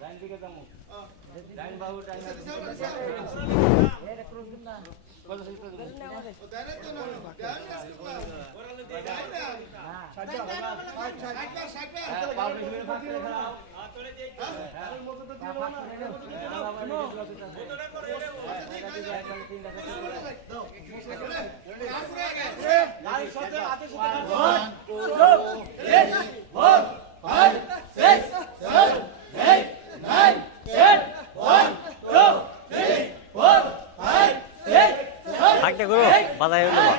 ডাইন দিকে যাব ডাইন 点个肉把咱幺吧